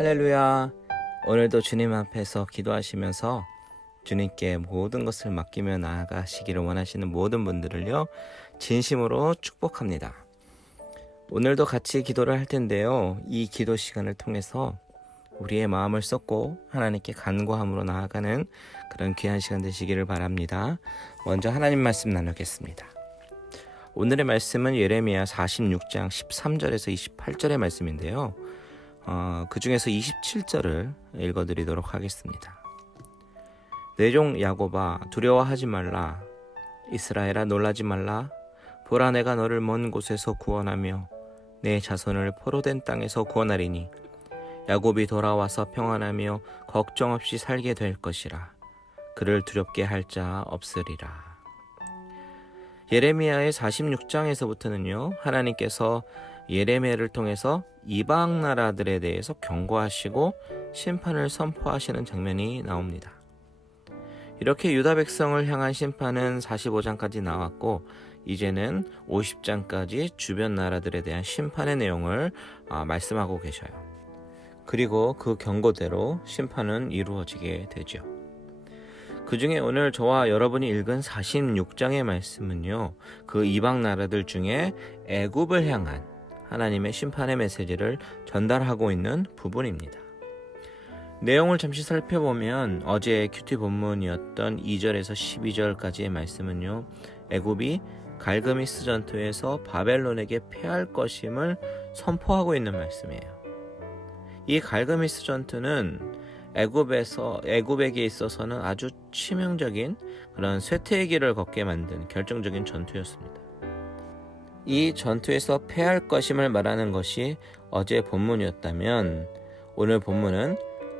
할렐루야. 오늘도 주님 앞에서 기도하시면서 주님께 모든 것을 맡기며 나아가시기를 원하시는 모든 분들을요, 진심으로 축복합니다. 오늘도 같이 기도를 할 텐데요, 이 기도 시간을 통해서 우리의 마음을 쏟고 하나님께 간구함으로 나아가는 그런 귀한 시간 되시기를 바랍니다. 먼저 하나님 말씀 나누겠습니다. 오늘의 말씀은 예레미야 46장 13절에서 28절의 말씀인데요, 그 중에서 27절을 읽어드리도록 하겠습니다. 내 종 야곱아, 두려워하지 말라. 이스라엘아, 놀라지 말라. 보라, 내가 너를 먼 곳에서 구원하며 내 자손을 포로된 땅에서 구원하리니 야곱이 돌아와서 평안하며 걱정 없이 살게 될 것이라. 그를 두렵게 할 자 없으리라. 예레미야의 46장에서부터는요, 하나님께서 예레미야를 통해서 이방 나라들에 대해서 경고하시고 심판을 선포하시는 장면이 나옵니다. 이렇게 유다 백성을 향한 심판은 45장까지 나왔고, 이제는 50장까지 주변 나라들에 대한 심판의 내용을 말씀하고 계셔요. 그리고 그 경고대로 심판은 이루어지게 되죠. 그 중에 오늘 저와 여러분이 읽은 46장의 말씀은요, 그 이방 나라들 중에 애굽을 향한 하나님의 심판의 메시지를 전달하고 있는 부분입니다. 내용을 잠시 살펴보면 어제의 큐티 본문이었던 2절에서 12절까지의 말씀은요, 애굽이 갈그미스 전투에서 바벨론에게 패할 것임을 선포하고 있는 말씀이에요. 이 갈그미스 전투는 애굽에게 있어서는 아주 치명적인 그런 쇠퇴의 길을 걷게 만든 결정적인 전투였습니다. 이 전투에서 패할 것임을 말하는 것이 어제 본문이었다면, 오늘 본문은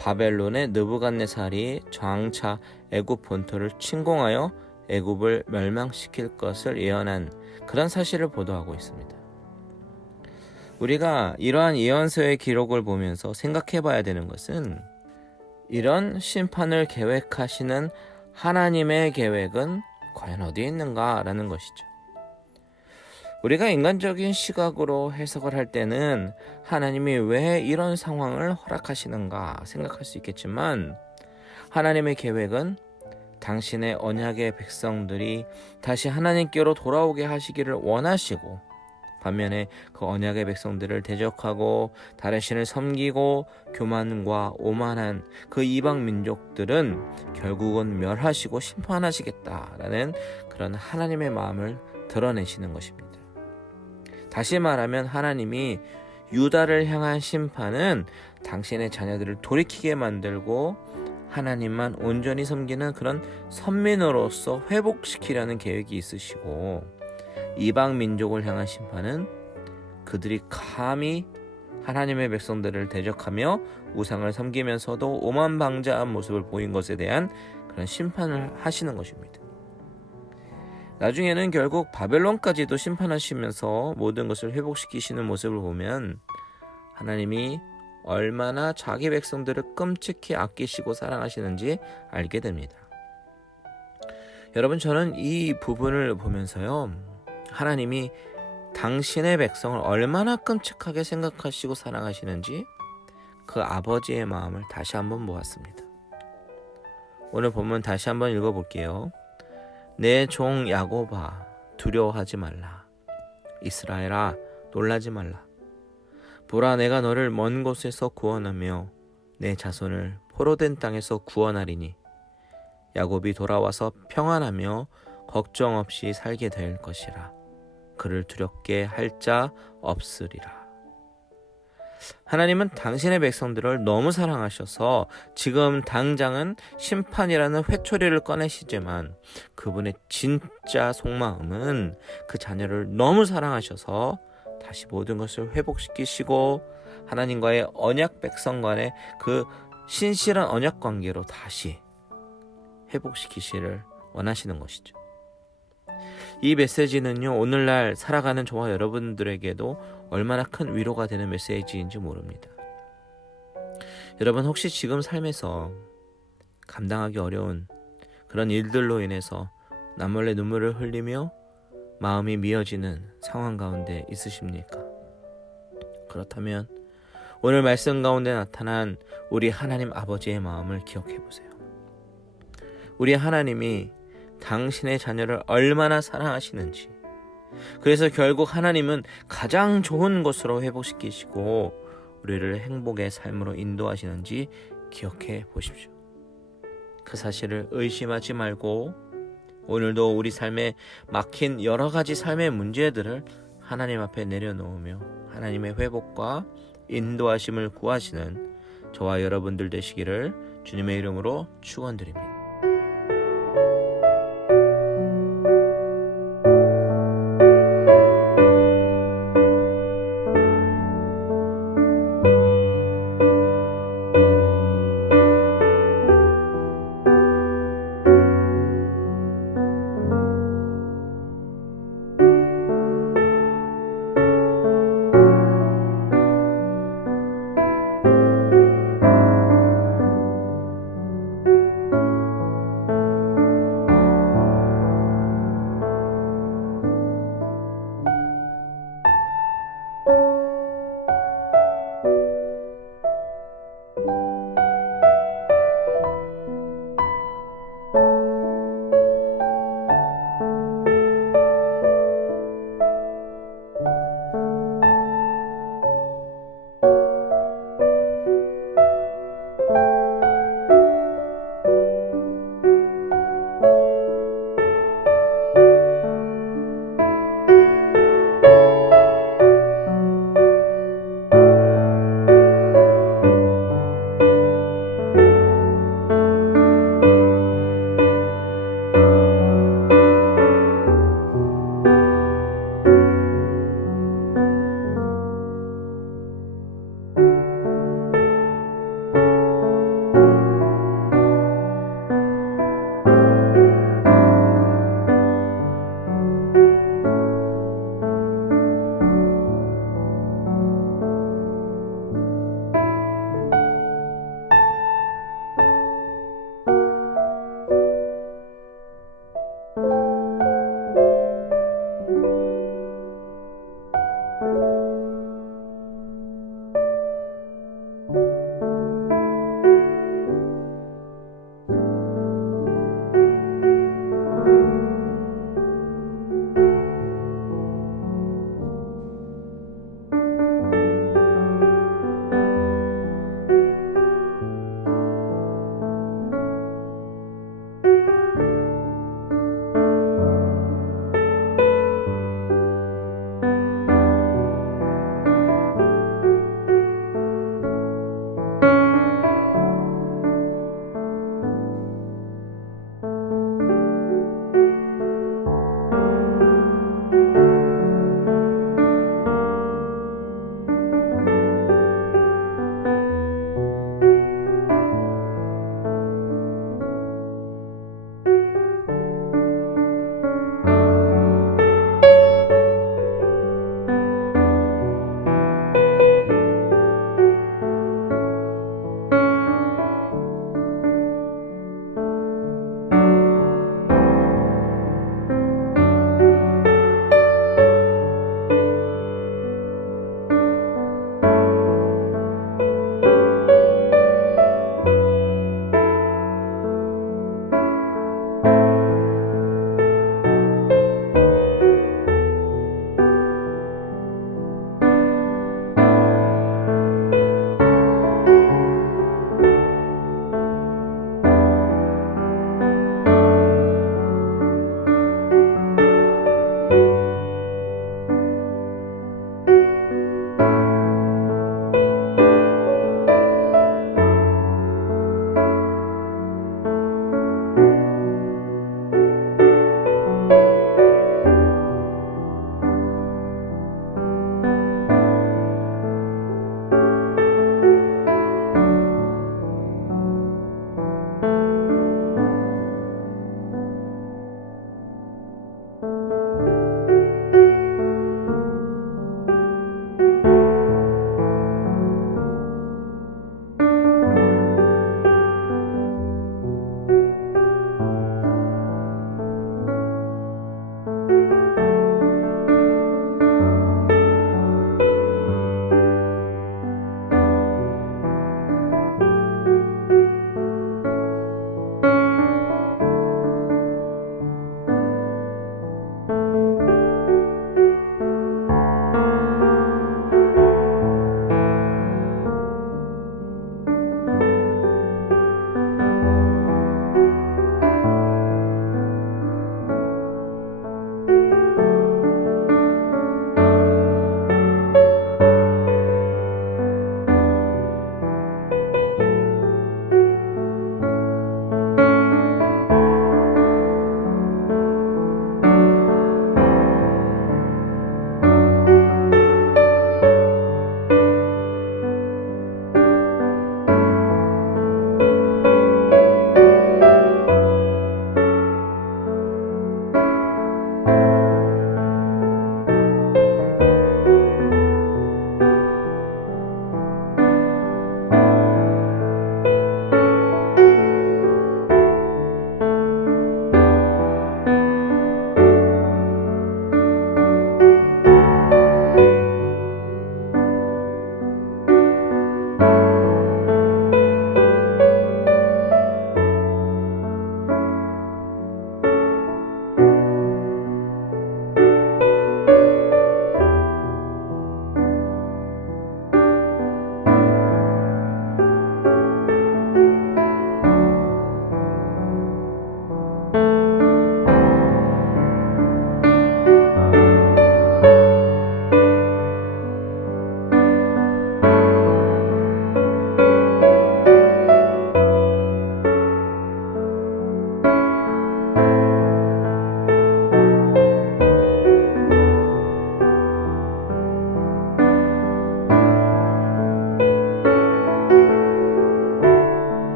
바벨론의 느부갓네살이 장차 애굽 본토를 침공하여 애굽을 멸망시킬 것을 예언한 그런 사실을 보도하고 있습니다. 우리가 이러한 예언서의 기록을 보면서 생각해 봐야 되는 것은, 이런 심판을 계획하시는 하나님의 계획은 과연 어디에 있는가라는 것이죠. 우리가 인간적인 시각으로 해석을 할 때는 하나님이 왜 이런 상황을 허락하시는가 생각할 수 있겠지만, 하나님의 계획은 당신의 언약의 백성들이 다시 하나님께로 돌아오게 하시기를 원하시고, 반면에 그 언약의 백성들을 대적하고 다른 신을 섬기고 교만과 오만한 그 이방 민족들은 결국은 멸하시고 심판하시겠다라는 그런 하나님의 마음을 드러내시는 것입니다. 다시 말하면 하나님이 유다를 향한 심판은 당신의 자녀들을 돌이키게 만들고 하나님만 온전히 섬기는 그런 선민으로서 회복시키려는 계획이 있으시고, 이방 민족을 향한 심판은 그들이 감히 하나님의 백성들을 대적하며 우상을 섬기면서도 오만방자한 모습을 보인 것에 대한 그런 심판을 하시는 것입니다. 나중에는 결국 바벨론까지도 심판하시면서 모든 것을 회복시키시는 모습을 보면 하나님이 얼마나 자기 백성들을 끔찍히 아끼시고 사랑하시는지 알게 됩니다. 여러분, 저는 이 부분을 보면서요, 하나님이 당신의 백성을 얼마나 끔찍하게 생각하시고 사랑하시는지 그 아버지의 마음을 다시 한번 보았습니다. 오늘 본문 다시 한번 읽어볼게요. 내 종 야곱아, 두려워하지 말라. 이스라엘아, 놀라지 말라. 보라, 내가 너를 먼 곳에서 구원하며 내 자손을 포로된 땅에서 구원하리니 야곱이 돌아와서 평안하며 걱정 없이 살게 될 것이라. 그를 두렵게 할 자 없으리라. 하나님은 당신의 백성들을 너무 사랑하셔서 지금 당장은 심판이라는 회초리를 꺼내시지만, 그분의 진짜 속마음은 그 자녀를 너무 사랑하셔서 다시 모든 것을 회복시키시고 하나님과의 언약 백성 간의 그 신실한 언약 관계로 다시 회복시키시를 원하시는 것이죠. 이 메시지는요, 오늘날 살아가는 저와 여러분들에게도 얼마나 큰 위로가 되는 메시지인지 모릅니다. 여러분, 혹시 지금 삶에서 감당하기 어려운 그런 일들로 인해서 남몰래 눈물을 흘리며 마음이 미어지는 상황 가운데 있으십니까? 그렇다면 오늘 말씀 가운데 나타난 우리 하나님 아버지의 마음을 기억해 보세요. 우리 하나님이 당신의 자녀를 얼마나 사랑하시는지, 그래서 결국 하나님은 가장 좋은 것으로 회복시키시고 우리를 행복의 삶으로 인도하시는지 기억해 보십시오. 그 사실을 의심하지 말고 오늘도 우리 삶에 막힌 여러 가지 삶의 문제들을 하나님 앞에 내려놓으며 하나님의 회복과 인도하심을 구하시는 저와 여러분들 되시기를 주님의 이름으로 축원드립니다.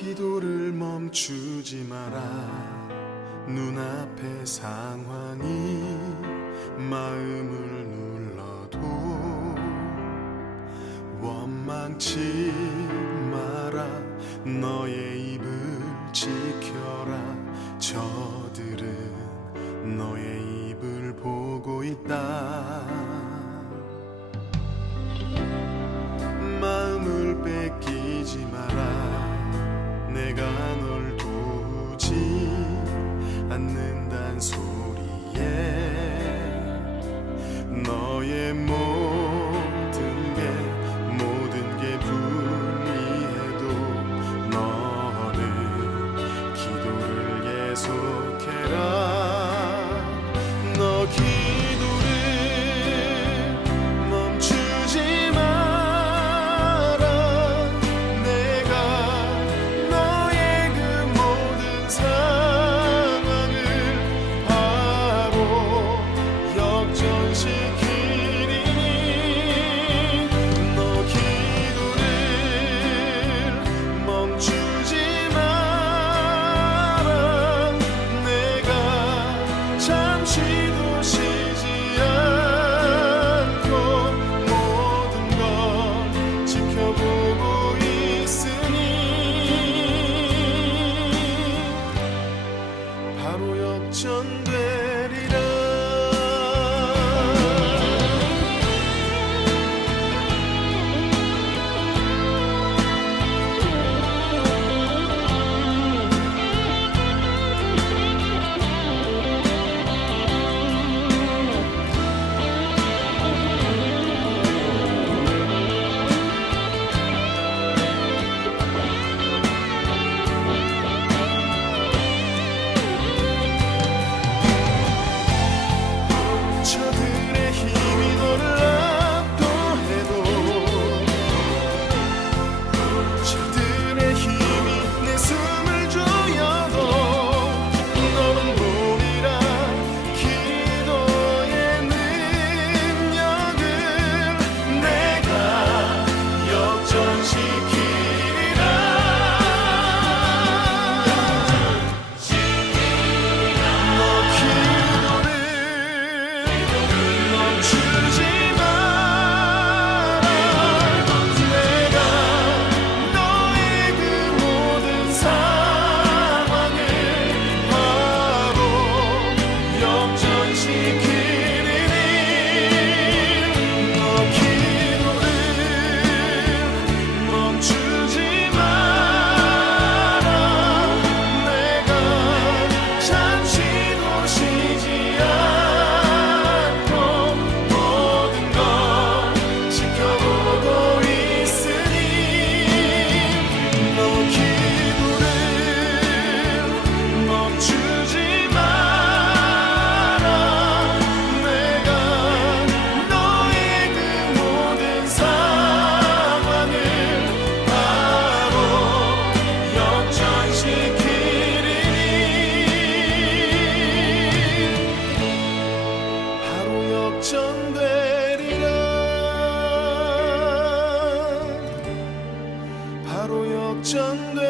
기도를 멈추지 마라. 눈앞의 상황이 마음을 눌러도 원망치 마라. 너의 입을 지켜라. 저들은 너의 입을 보고 있다. 마음을 뺏기지 마라. 내가 널 도우지 않는단 소리에 너의 모든 게 불리해도 너는 기도를 계속해라. 너 기도를 멈추지 마라. 내가 너의 그 모든 상황을 바로 역전시키리니 너 기도를 멈추지 마라. 내가 잠시도 쉬지 않고 모든 걸 지켜보고 있으니 바로 역전되리라. 저들의 힘이 너를 압도해도 저들의 힘이 내 숨을 조여도 너는 보리라. 기도의 능력을 내가 역전시키리라. 너 기도를 멈추지 마라. 내가 너의 그 모든 상황을 바로 역전시키리니 너 기도를 멈추지 마라. 내가 잠시도 쉬지 않고 모든 걸 지켜보고 있으니 너 기도를 멈추지 마라. 내가 너의 그 모든 상황을 바로 역전시키리니 바로 역전되리라. 바로 역전되리라.